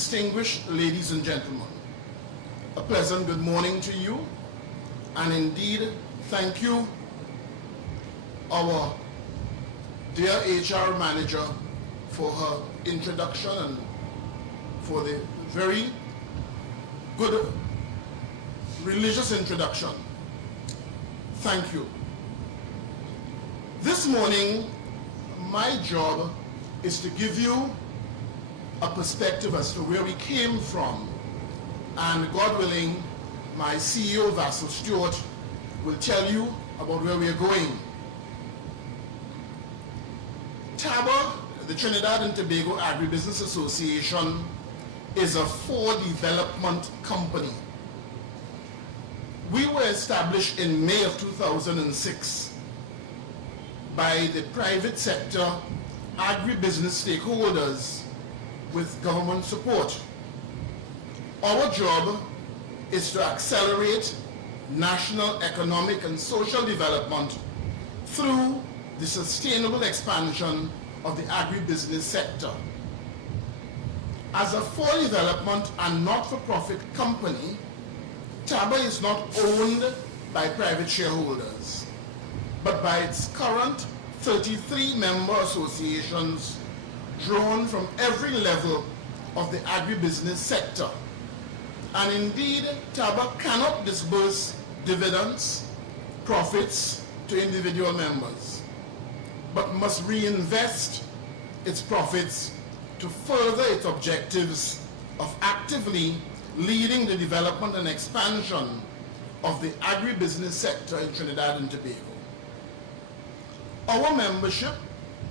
Distinguished ladies and gentlemen, a pleasant good morning to you, and indeed, thank you, our dear HR manager, for her introduction and for the very good religious introduction. Thank you. This morning, my job is to give you a perspective as to where we came from, and God willing, my CEO, Vassal Stewart, will tell you about where we are going. TTABA, the Trinidad and Tobago Agribusiness Association, is a for-development company. We were established in May of 2006 by the private sector agribusiness stakeholders with government support. Our job is to accelerate national economic and social development through the sustainable expansion of the agribusiness sector. As a for-development and not-for-profit company, TTABA is not owned by private shareholders, but by its current 33 member associations drawn from every level of the agribusiness sector. And indeed, TTABA cannot disburse dividends, profits to individual members, but must reinvest its profits to further its objectives of actively leading the development and expansion of the agribusiness sector in Trinidad and Tobago. Our membership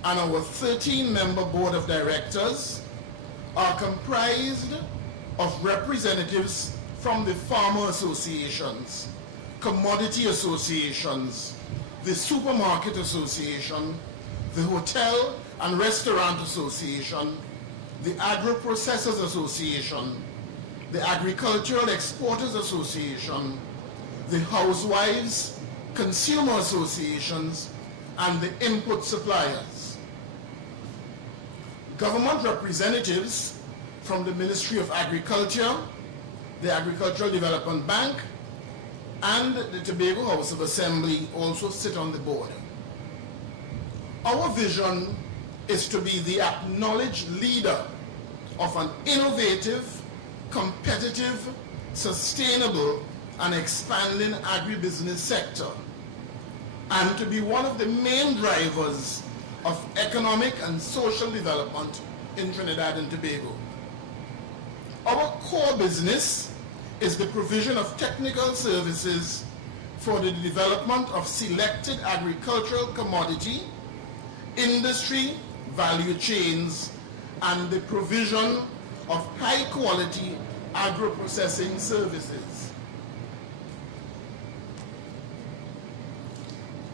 and our 13-member board of directors are comprised of representatives from the farmer associations, commodity associations, the supermarket association, the hotel and restaurant association, the Agri-processing association, the agricultural exporters association, the housewives, consumer associations, and the input suppliers. Government representatives from the Ministry of Agriculture, the Agricultural Development Bank, and the Tobago House of Assembly also sit on the board. Our vision is to be the acknowledged leader of an innovative, competitive, sustainable, and expanding agribusiness sector, and to be one of the main drivers of economic and social development in Trinidad and Tobago. Our core business is the provision of technical services for the development of selected agricultural commodity, industry, value chains, and the provision of high-quality agro-processing services.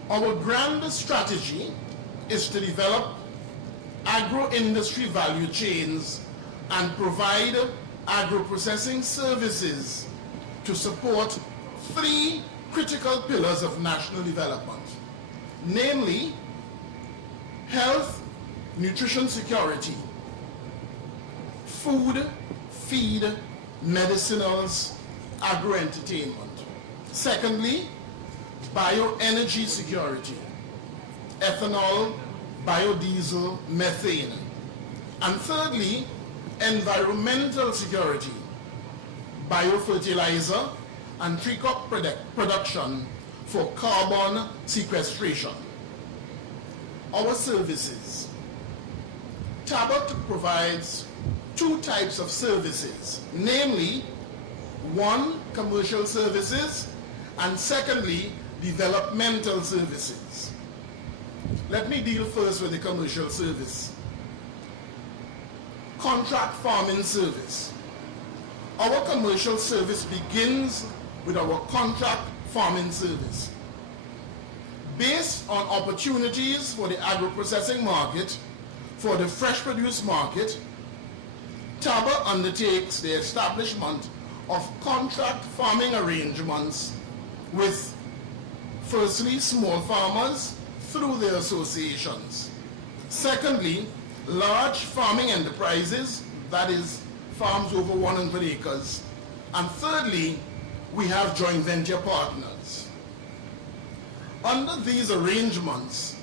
Our grand strategy is to develop agro-industry value chains and provide agro-processing services to support three critical pillars of national development, namely health, nutrition security, food, feed, medicinals, agro-entertainment. Secondly, bioenergy security, ethanol, biodiesel, methane. And thirdly, environmental security, biofertilizer, and tree crop production for carbon sequestration. Our services. TTABA provides two types of services, namely, one, commercial services, and secondly, developmental services. Let me deal first with the commercial service. Contract farming service. Our commercial service begins with our contract farming service. Based on opportunities for the agro-processing market, for the fresh produce market, TTABA undertakes the establishment of contract farming arrangements with, firstly, small farmers through their associations. Secondly, large farming enterprises, that is, farms over 100 acres. And thirdly, we have joint venture partners. Under these arrangements,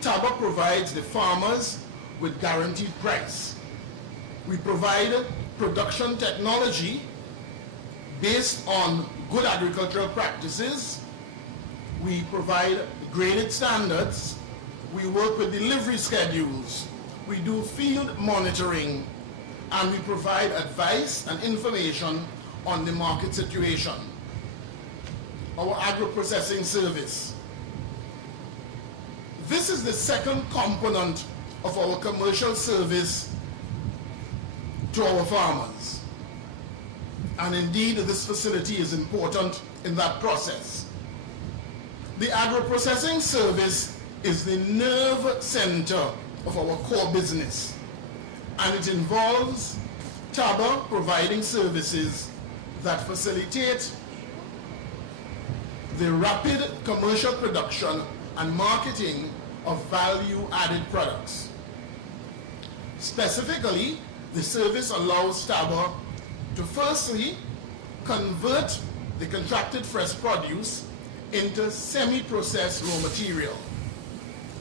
TTABA provides the farmers with guaranteed price. We provide production technology based on good agricultural practices. We provide graded standards. We work with delivery schedules. We do field monitoring, and we provide advice and information on the market situation. Our agri-processing service. This is the second component of our commercial service to our farmers. And indeed, this facility is important in that process. The agri-processing service is the nerve center of our core business, and it involves TTABA providing services that facilitate the rapid commercial production and marketing of value-added products. Specifically, the service allows TTABA to firstly convert the contracted fresh produce into semi-processed raw material,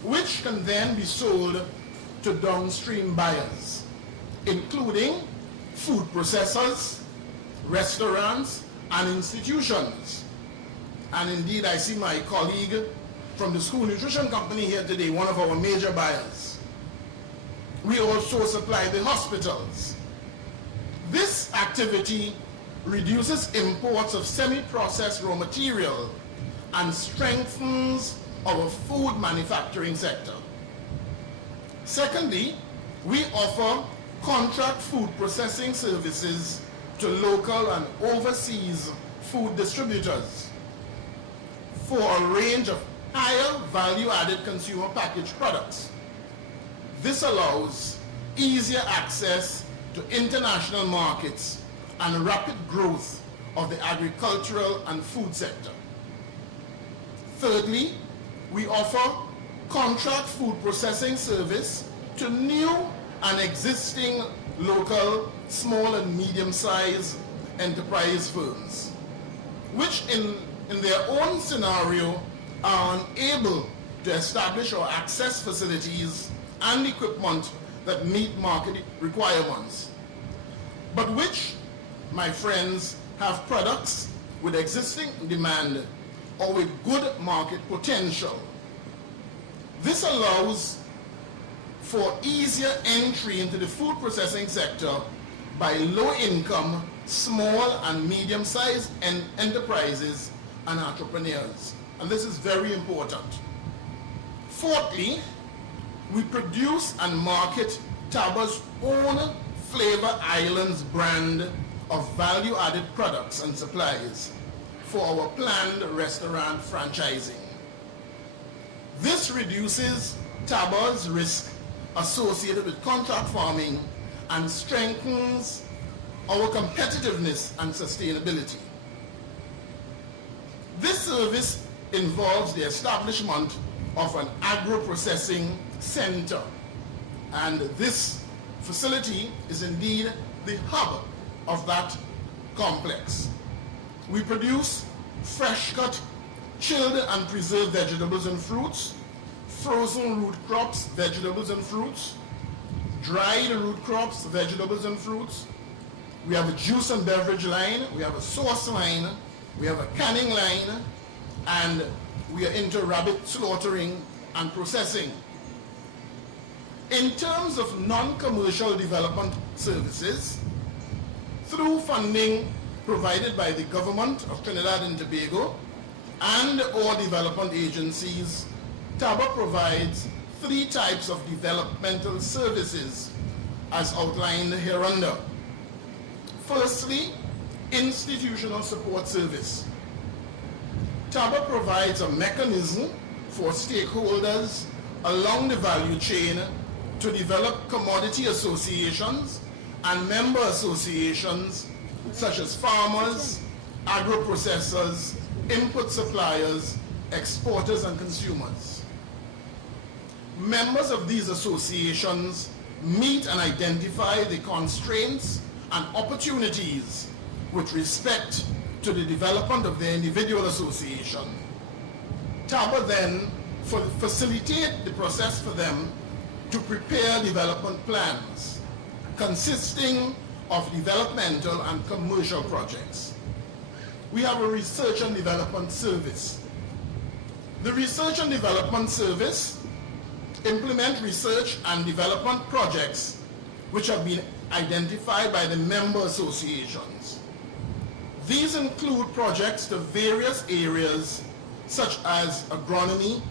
which can then be sold to downstream buyers, including food processors, restaurants, and institutions. And indeed, I see my colleague from the school nutrition company here today, one of our major buyers. We also supply the hospitals. This activity reduces imports of semi-processed raw material and strengthens our food manufacturing sector. Secondly, we offer contract food processing services to local and overseas food distributors for a range of higher value-added consumer packaged products. This allows easier access to international markets and rapid growth of the agricultural and food sector. Thirdly, we offer contract food processing service to new and existing local small and medium-sized enterprise firms, which in their own scenario are unable to establish or access facilities and equipment that meet market requirements, but which, my friends, have products with existing demand or with good market potential. This allows for easier entry into the food processing sector by low-income, small and medium-sized enterprises and entrepreneurs. And this is very important. Fourthly, we produce and market TTABA's own Flavor Islands brand of value-added products and supplies for our planned restaurant franchising. This reduces TTABA's risk associated with contract farming and strengthens our competitiveness and sustainability. This service involves the establishment of an agro-processing center, and this facility is indeed the hub of that complex. We produce fresh-cut, chilled and preserved vegetables and fruits, frozen root crops, vegetables and fruits, dried root crops, vegetables and fruits. We have a juice and beverage line, we have a sauce line, we have a canning line, and we are into rabbit slaughtering and processing. In terms of non-commercial development services, through funding provided by the government of Trinidad and Tobago and or development agencies, TTABA provides 3 types of developmental services as outlined hereunder. Firstly, institutional support service. TTABA provides a mechanism for stakeholders along the value chain to develop commodity associations and member associations such as farmers, agro-processors, input suppliers, exporters, and consumers. Members of these associations meet and identify the constraints and opportunities with respect to the development of their individual association. TTABA then facilitate the process for them to prepare development plans consisting of developmental and commercial projects. We have a research and development service. The research and development service implement research and development projects which have been identified by the member associations. These include projects to various areas such as agronomy,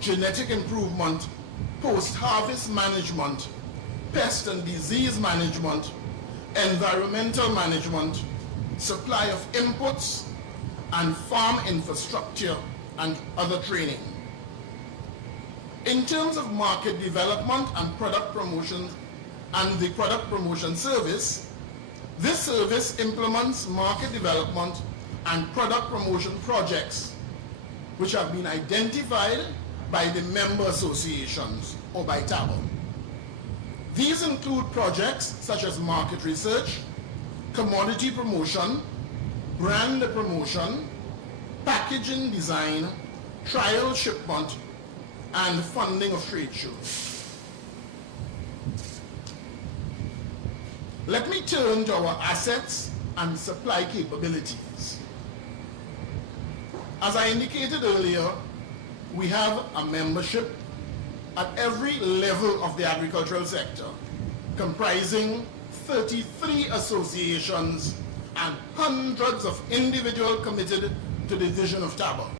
genetic improvement, post-harvest management, pest and disease management, environmental management, supply of inputs, and farm infrastructure and other training. In terms of market development and product promotion and the product promotion service, this service implements market development and product promotion projects which have been identified by the member associations or by TTABA. These include projects such as market research, commodity promotion, brand promotion, packaging design, trial shipment, and funding of trade shows. Let me turn to our assets and supply capabilities. As I indicated earlier, we have a membership at every level of the agricultural sector, comprising 33 associations and hundreds of individuals committed to the vision of TTABA.